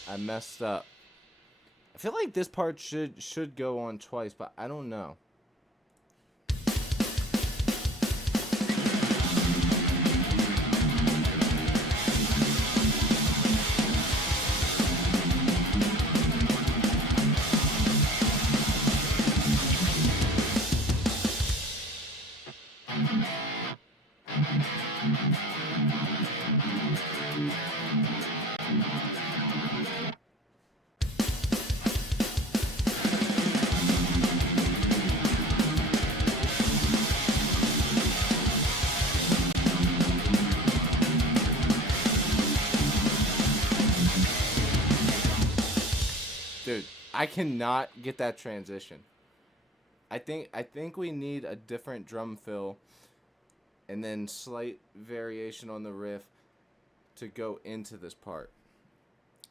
I messed up. I feel like this part should go on twice, but I don't know. I cannot get that transition. I think we need a different drum fill and then slight variation on the riff to go into this part.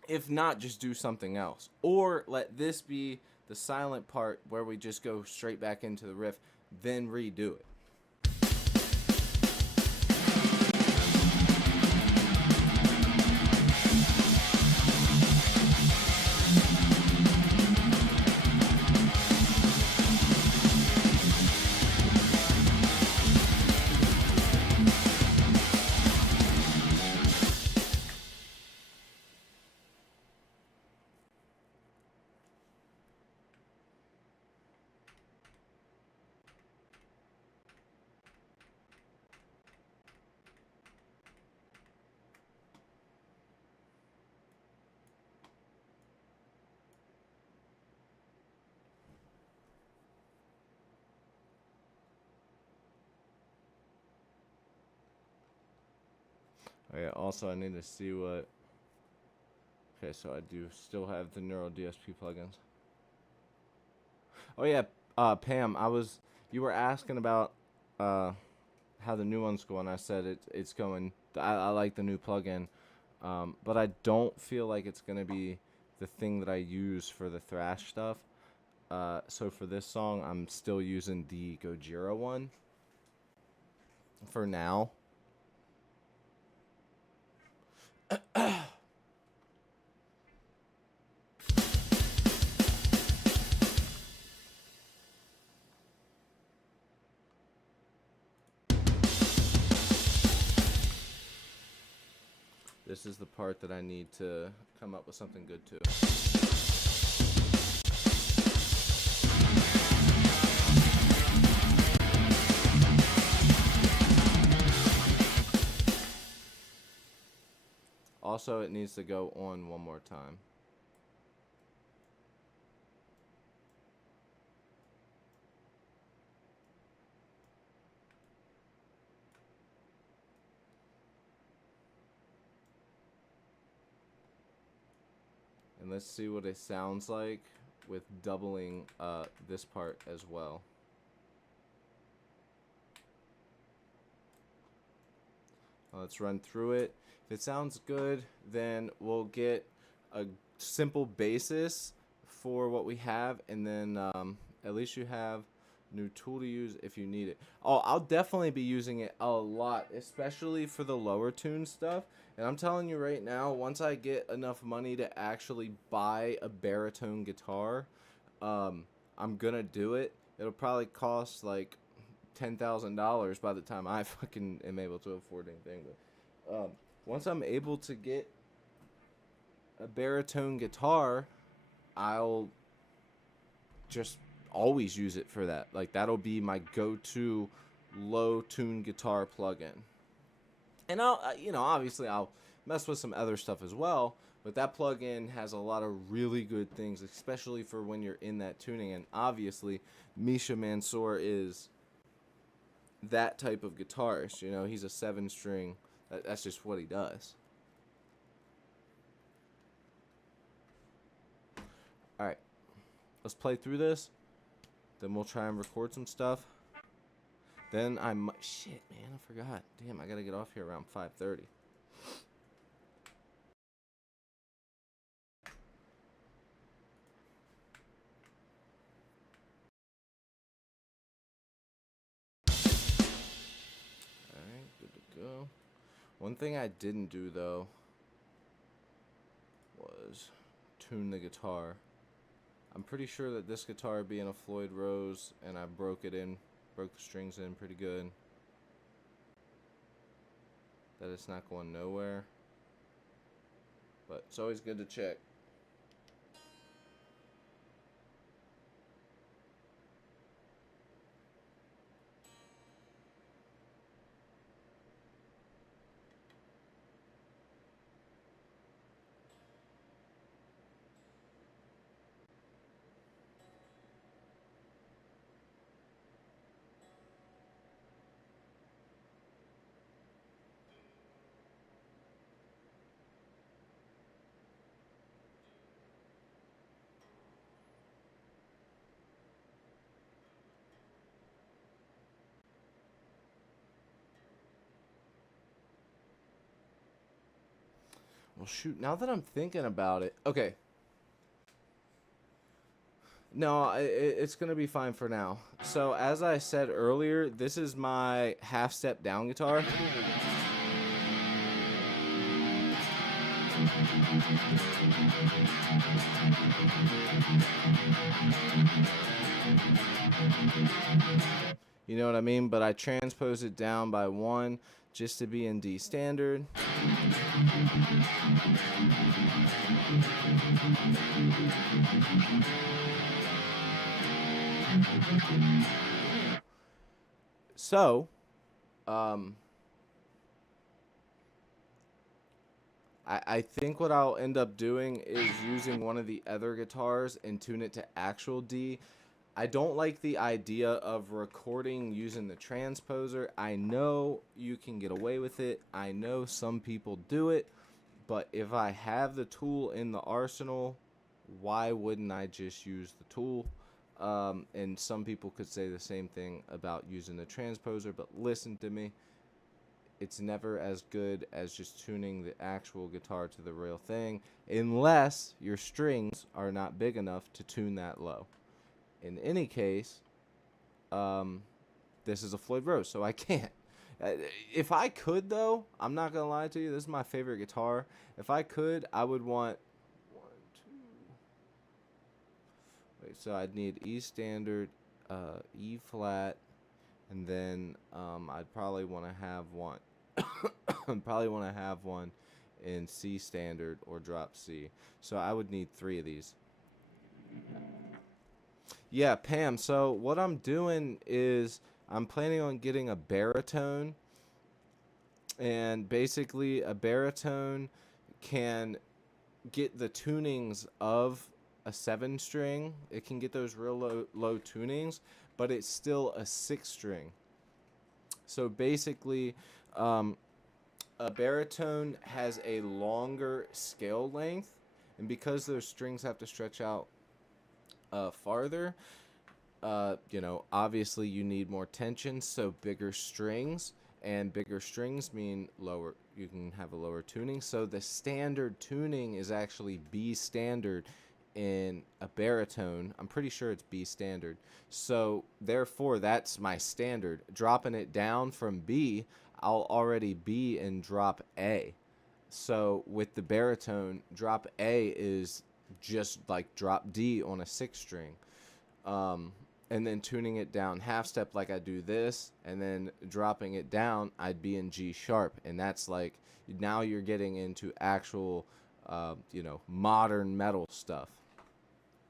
If not, just do something else. Or let this be the silent part where we just go straight back into the riff, then redo it. Okay, also I need to see what... Okay, so I do still have the Neural DSP plugins. Oh yeah, Pam, you were asking about how the new one's going. I said it's going. I like the new plugin, but I don't feel like it's gonna be the thing that I use for the thrash stuff. So for this song, I'm still using the Gojira one for now. This is the part that I need to come up with something good to. Also, it needs to go on one more time. And let's see what it sounds like with doubling this part as well. Let's run through it. If it sounds good, then we'll get a simple basis for what we have, and then at least you have a new tool to use if you need it. Oh, I'll definitely be using it a lot, especially for the lower tune stuff. And I'm telling you right now, once I get enough money to actually buy a baritone guitar, I'm gonna do it. It'll probably cost like $10,000 by the time I fucking am able to afford anything. But once I'm able to get a baritone guitar, I'll just always use it for that. Like, that'll be my go-to low tune guitar plugin. And I'll, obviously I'll mess with some other stuff as well, but that plugin has a lot of really good things, especially for when you're in that tuning. And obviously, Misha Mansour is that type of guitarist. You know, he's a 7-string. That's just what he does. All right, let's play through this. Then we'll try and record some stuff. Then shit, man, I forgot. Damn, I gotta get off here around 5:30. Alright, good to go. One thing I didn't do, though, was tune the guitar. I'm pretty sure that this guitar being a Floyd Rose, and I broke the strings in pretty good, that it's not going nowhere. But it's always good to check. Well, shoot, now that I'm thinking about it. Okay. No, it's going to be fine for now. So, as I said earlier, this is my half step down guitar. You know what I mean? But I transpose it down by 1 just to be in D standard. So, I think what I'll end up doing is using one of the other guitars and tune it to actual D. I don't like the idea of recording using the transposer. I know you can get away with it. I know some people do it. But if I have the tool in the arsenal, why wouldn't I just use the tool? And some people could say the same thing about using the transposer, but listen to me. It's never as good as just tuning the actual guitar to the real thing, unless your strings are not big enough to tune that low. In any case, this is a Floyd Rose, so I can't. If I could, though, I'm not going to lie to you, this is my favorite guitar. If I could, I would want 1, 2. Wait, so I'd need E standard, E flat, and then I'd probably want to have one. Probably want to have one in C standard or drop C. So I would need 3 of these. Yeah, Pam. So what I'm doing is I'm planning on getting a baritone, and basically a baritone can get the tunings of a 7-string. It can get those real low tunings, but it's still a 6-string. So basically, a baritone has a longer scale length, and because those strings have to stretch out farther, you know, obviously you need more tension, so bigger strings, and bigger strings mean lower, you can have a lower tuning. So the standard tuning is actually B standard in a baritone. I'm pretty sure it's B standard. So therefore that's my standard. Dropping it down from B, I'll already be in drop A. So with the baritone, drop A is just like drop D on a 6-string. And then tuning it down half step like I do this, and then dropping it down, I'd be in G sharp. And that's like, now you're getting into actual, you know, modern metal stuff.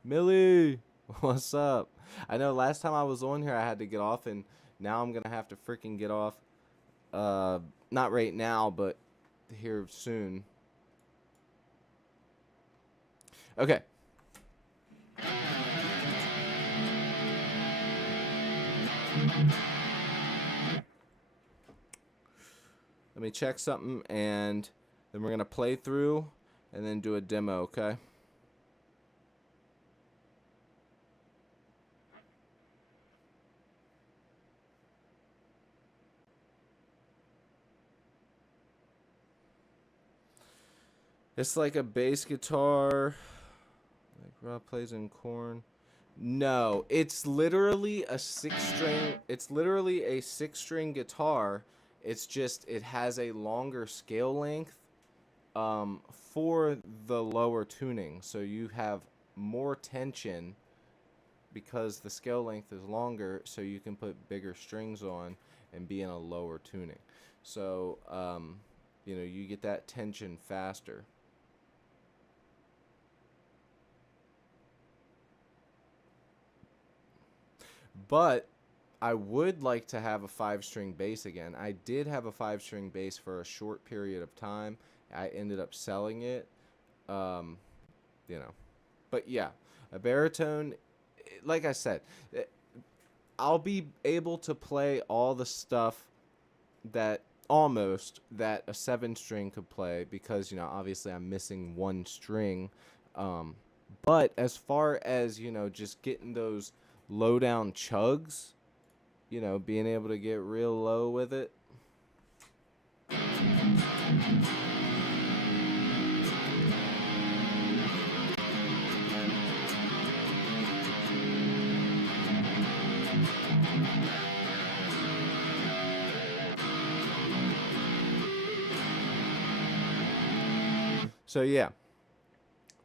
Millie, what's up? I know last time I was on here, I had to get off, and now I'm going to have to freaking get off. Not right now, but here soon. Okay. Let me check something, and then we're going to play through and then do a demo, okay? It's like a bass guitar, like Rob plays in Korn. No, it's literally a 6-string. It's literally a 6-string guitar. It's just it has a longer scale length for the lower tuning, so you have more tension because the scale length is longer, so you can put bigger strings on and be in a lower tuning. So you know, you get that tension faster. But I would like to have a 5-string bass again. I did have a 5-string bass for a short period of time. I ended up selling it, you know. But yeah, a baritone, like I said, I'll be able to play all the stuff that almost that a 7-string could play because, you know, obviously I'm missing 1 string. But as far as, you know, just getting those low down chugs, you know, being able to get real low with it. So yeah,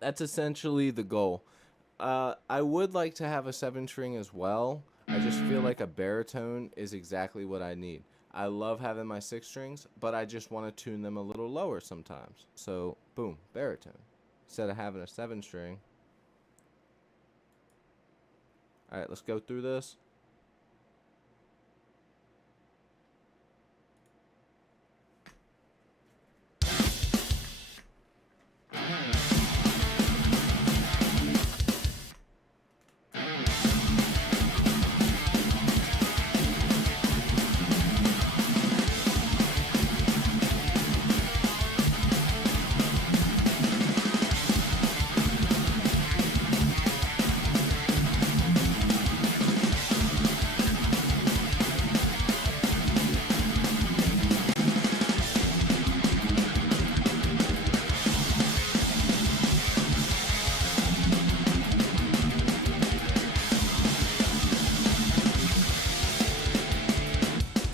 that's essentially the goal. I would like to have a 7 string as well. I just feel like a baritone is exactly what I need. I love having my 6 strings, but I just want to tune them a little lower sometimes. So boom, baritone instead of having a 7 string. All right, let's go through this.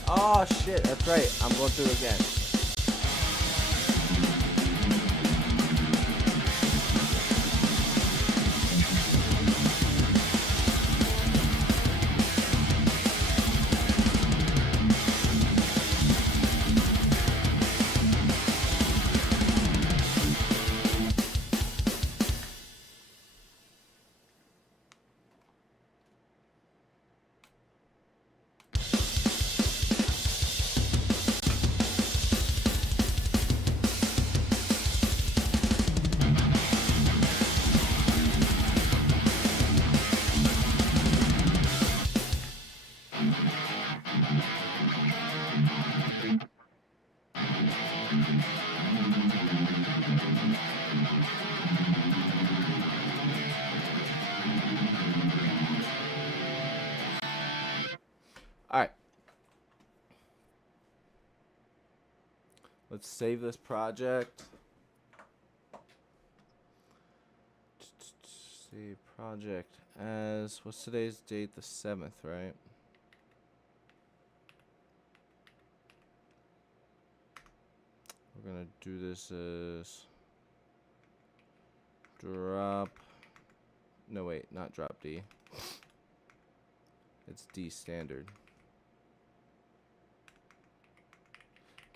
Oh shit, that's right. I'm going through again. All right. Let's save this project. Save project as, what's today's date? The 7th, right? We're gonna do this as drop. No, wait, not drop D. It's D standard.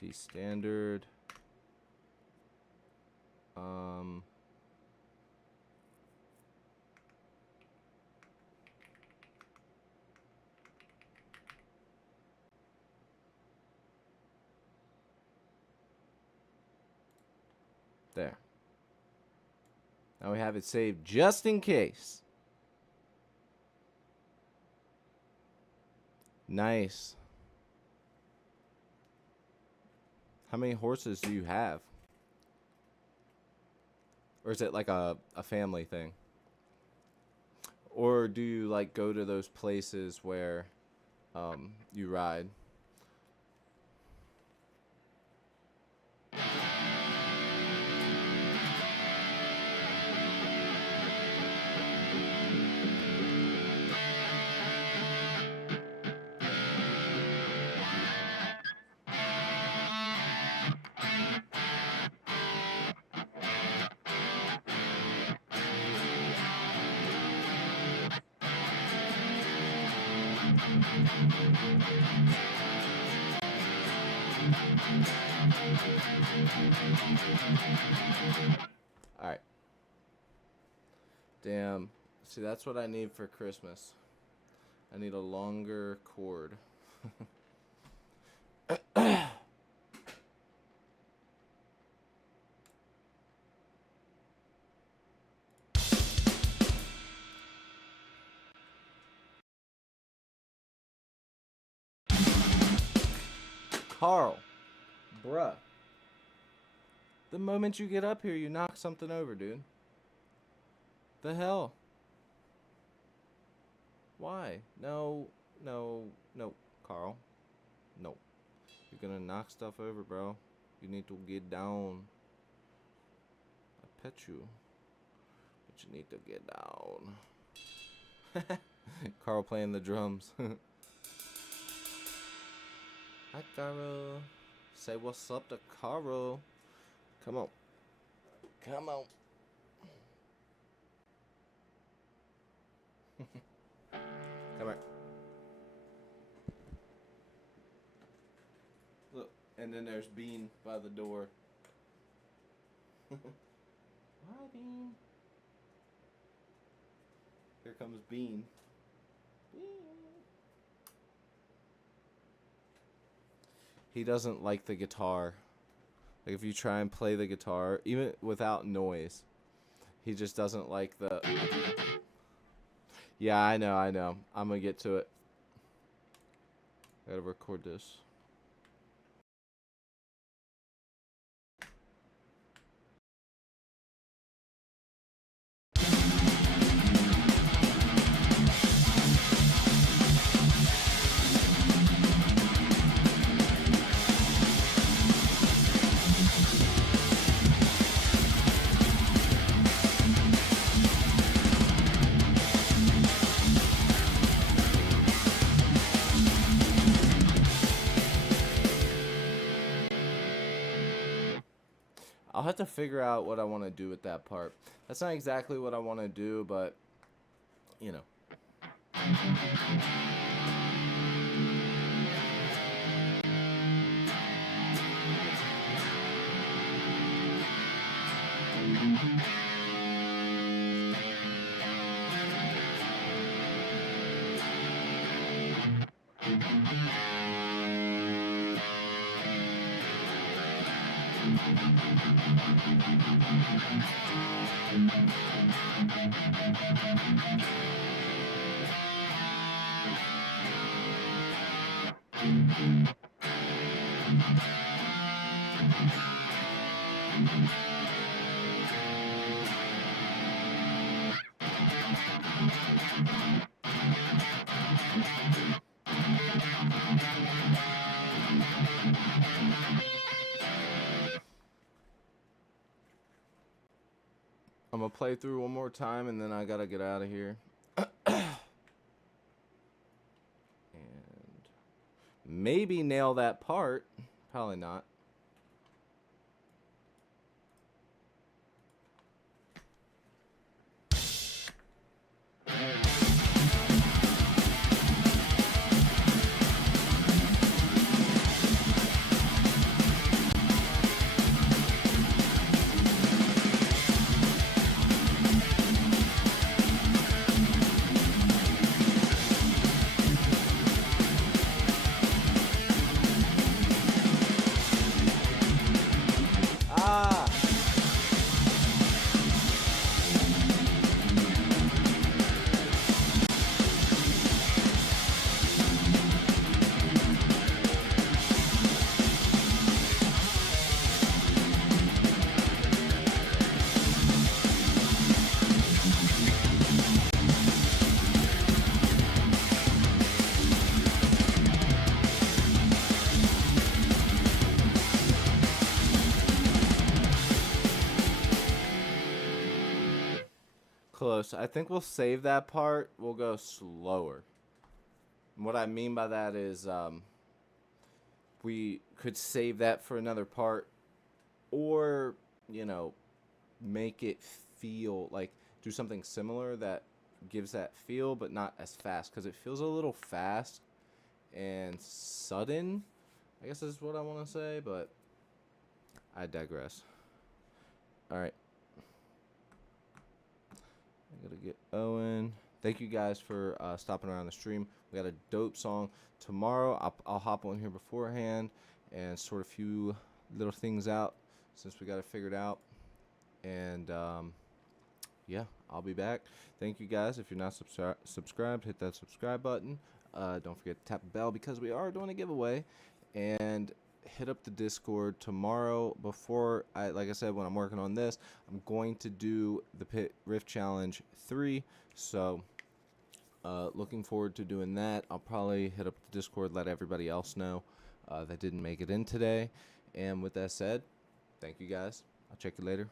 D standard. There. Now we have it saved just in case. Nice. How many horses do you have? Or is it like a family thing? Or do you like go to those places where you ride? Alright. Damn. See, that's what I need for Christmas. I need a longer cord. Carl. Bruh. The moment you get up here, you knock something over, dude. The hell? Why? No, no, no, Carl. No. You're gonna knock stuff over, bro. You need to get down. I pet you. But you need to get down. Carl playing the drums. Hi, Carl. Say what's up to Carl. Come on. Come on. Come here. Look, and then there's Bean by the door. Hi, Bean. Here comes Bean. He doesn't like the guitar. Like if you try and play the guitar, even without noise, he just doesn't like the... Yeah, I know. I'm gonna get to it. Gotta record this. I'll have to figure out what I want to do with that part. That's not exactly what I want to do, but, you know. I'm gonna play through one more time and then I gotta get out of here. And maybe nail that part. Probably not. Ah! Close. I think we'll save that part. We'll go slower. And what I mean by that is we could save that for another part, or, you know, make it feel like, do something similar that gives that feel, but not as fast, because it feels a little fast and sudden, I guess is what I want to say, but I digress. Alright. I gotta get Owen. Thank you guys for stopping around the stream. We got a dope song tomorrow. I'll hop on here beforehand and sort a few little things out since we got it figured out. And yeah, I'll be back. Thank you guys. If you're not subscribed, hit that subscribe button. Don't forget to tap the bell because we are doing a giveaway. And hit up the Discord tomorrow. Before like I said, when I'm working on this, I'm going to do the Pit Riff Challenge 3. So looking forward to doing that. I'll probably hit up the Discord, let everybody else know that didn't make it in today. And with that said, thank you guys. I'll check you later.